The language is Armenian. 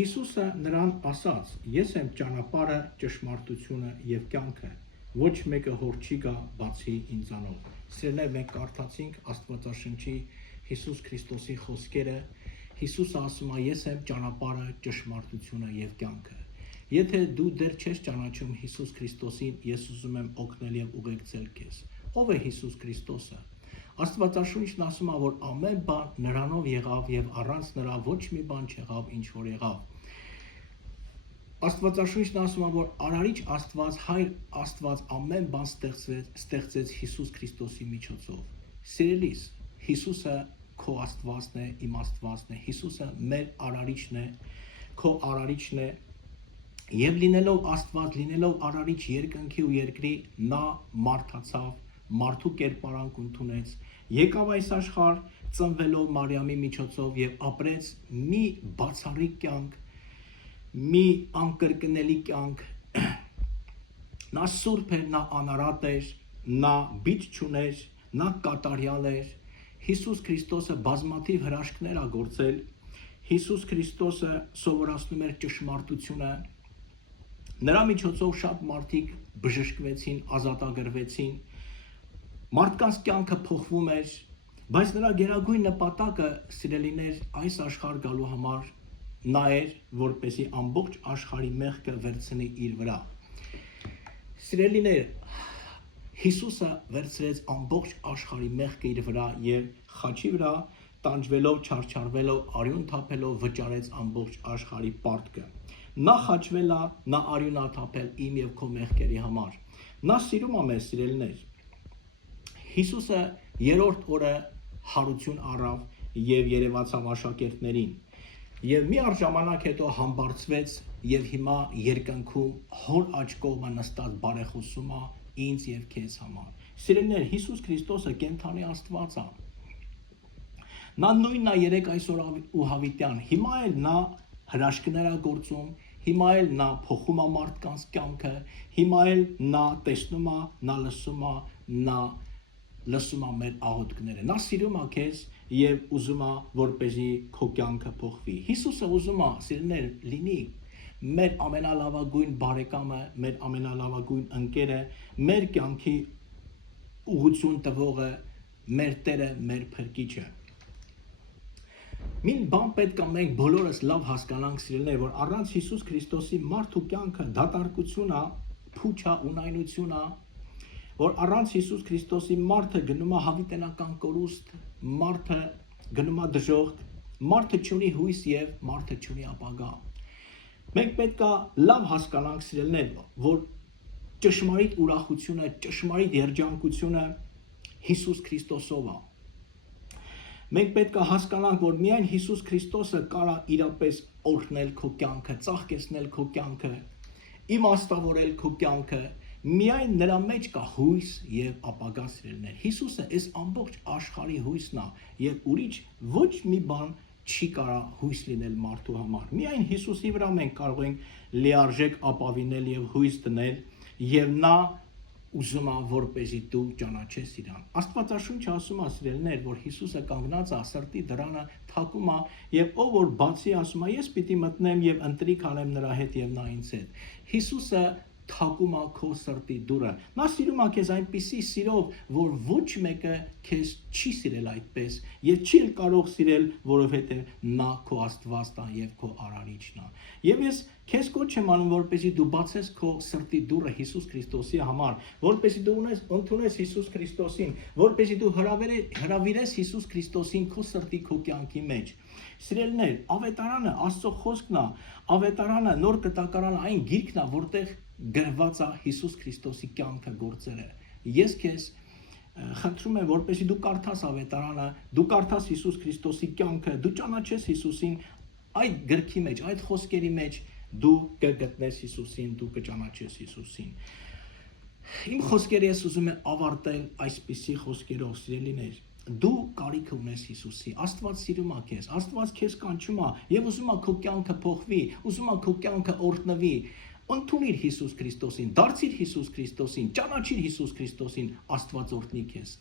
Հիսուսը նրան ասաց. Ես եմ ճանապարհը, ճշմարտությունը եւ կյանքը։ Ոչ մեկը հոր չի գա բացի ինձանով։ Սիրելիներ, մենք կարդացինք Աստվածաշնչի Հիսուս Քրիստոսի խոսքերը։ Հիսուսը ասում է. Ես եմ ճանապարհը, ճշմարտությունը եւ կյանքը։ Եթե դու դեռ չես ճանաչում Հիսուս Քրիստոսին, ես ուզում եմ օգնել եւ ուղեկցել քեզ։ Ո՞վ է Հիսուս Քրիստոսը։ Աստվածաշունչն ասում է, որ ամեն բան նրանով եղավ եւ առանց նրա ոչ մի բան չեղավ, ինչ որ եղավ։ Աստվածաշունչն ասում է, որ Արարիչ Աստված, Հայր Աստված ամեն բան ստեղծեց Հիսուս Քրիստոսի միջոցով։ Սիրելիս, Հիսուսը քո Աստվածն է, իմ Աստվածն է։ Հիսուսը մեր Արարիչն է, քո Արարիչն է։ Եվ լինելով Աստված, լինելով Արարիչ երկնքի ու երկրի, նա մարդացավ, մարդու կերպարանք ընդունեց, եկավ այս աշխարհ, ծնվելով Մարիամի միջոցով եւ ապրեց մի բացառիկ կյանք, մի անկրկնելի կյանք։ Նա սուրբ էր, նա անարատ էր, նա բիծ չուներ, նա կատարյալ էր։ Հիսուս Քրիստոսը բազմաթիվ հրաշքներ ա գործել։ Հիսուս Քրիստոսը սովորացնում էր ճշմարտությունը։ Նրա միջոցով շատ մարդիկ բժշկվեցին, ազատագրվեցին, մարդկանց կյանքը փոխվում էր, բայց նրա գերագույն նպատակը, սիրելիներ, այս աշխարհ գալու համար նա էր, որպեսզի ամբողջ աշխարհի մեղքը վերցնի իր վրա։ Սիրելիներ, Հիսուսը վերցրեց ամբողջ աշխարհի մեղքը իր վրա եւ խաչի վրա տանջվելով, չարչարվելով, արյուն թափելով վճարեց ամբողջ աշխարհի պարտքը։ Նա խաչվել է, նա արյուն է թափել իմ եւ քո մեղքերի համար։ Նա սիրում է մեզ, սիրելիներ։ Հիսուսը երրորդ օրը հարություն առավ եւ երևացավ աշակերտներին։ Եվ մի առժամանակ հետո համբարձվեց եւ հիմա երկնքում հոր աջ կողմը նստած բարեխոսում է ինձ եւ քեզ համար։ Սիրելիներ, Հիսուս Քրիստոսը կենթանի Աստված է։ Նա նույնն է երեք այսօր ու հավիտյան։ Հիմա էլ նա հրաշքներ է գործում, հիմա էլ նա փոխում է մարդկանց կյանքը, հիմա էլ նա տեսնում է, նա լսում է մեր աղոթքները։ Նա սիրում է քեզ եւ ուզում է, որպեսզի քո կյանքը փոխվի։ Հիսուսը ուզում է, սիրելիներ, լինի մեր ամենալավագույն բարեկամը, մեր ամենալավագույն ընկերը, մեր կյանքի ուղղություն տվողը, մեր Տերը, մեր Փրկիչը։ Մին բան պետք է մենք բոլորս լավ հասկանանք, սիրելիներ, որ առանց Հիսուս Քրիստոսի մարդու կյանքը դատարկություն է, փուչ է, ունայնություն է, որ առանց Հիսուս Քրիստոսի մարդը գնում է հավիտենական կորուստ, մարդը գնում է դժոխք, մարդը չունի հույս եւ մարդը չունի ապագա։ Մենք պետք է լավ հասկանանք, սիրելիներ, որ ճշմարիտ ուրախությունը, ճշմարիտ երջանկությունը Հիսուս Քրիստոսով է։ Մենք պետք է հասկանանք, որ միայն Հիսուս Քրիստոսը կարա իրապես օրհնել քո կյանքը, ծաղկեցնել քո կյանքը, իմաստավորել քո կյանքը, միայն նրա մեջ կա հույս եւ ապագա, սիրելիներ։ Հիսուսը այս ամբողջ աշխարհի հույսն է եւ ուրիշ ոչ մի բան չի կարա հույս լինել մարդու համար։ Միայն Հիսուսի վրա մենք կարող ենք լիարժեք ապավինել եւ հույս դնել եւ նա ուզում է, որպեսզի դու ճանաչես իրան։ Աստվածաշունչը ասում է, սիրելիներ, որ Հիսուսը կանգնած է սրտի դռանը թակում է եւ ով որ բացի ասում է, ես պիտի մտնեմ եւ ընտրիկ անեմ նրա հետ եւ նա ինձ հետ։ Հիսուսը թակում է քո սրտի դուռը։ Նա սիրում է քեզ այնպիսի սիրով, որ ոչ մեկը քեզ չի սիրել այդպես եւ չի կարող սիրել, որովհետեւ նա քո Աստվածն է եւ քո Արարիչն է։ Եվ ես քեզ կոչ եմ անում, որպեսզի դու բացես քո սրտի դուռը Հիսուս Քրիստոսի համար, որպեսզի դու ընդունես Հիսուս Քրիստոսին, որպեսզի դու հրավիրես Հիսուս Քրիստոսին քո սրտի, քո կյանքի մեջ։ Սիրելիներ, ավետարանը Աստծո խոսքն է, ավետարանը նոր կտակարանը այն գիրքն է, որտեղ գրված է Հիսուս Քրիստոսի կյանքը գործերը։ Ես քեզ խնդրում եմ, որպեսզի դու կարդաս ավետարանը, դու կարդաս Հիսուս Քրիստոսի կյանքը, դու ճանաչես Հիսուսին, այդ գրքի մեջ, այդ խոսքերի մեջ դու կգտնես Հիսուսին, դու կճանաչես Հիսուսին։ Իմ խոսքերը ես ուզում եմ ավարտել այսպիսի խոսքերով, սիրելիներ։ Դու կարիք ունես Հիսուսի, Աստված սիրում է քեզ, Աստված քեզ կանչում է եւ ուզում է քո կյանքը փոխվի, ուզում է քո կյանքը օրհնվի։ Ընդունիր Հիսուս Քրիստոսին, դարձիր Հիսուս Քրիստոսին, ճանաչիր Հիսուս Քրիստոսին, Աստված օրհնի քեզ։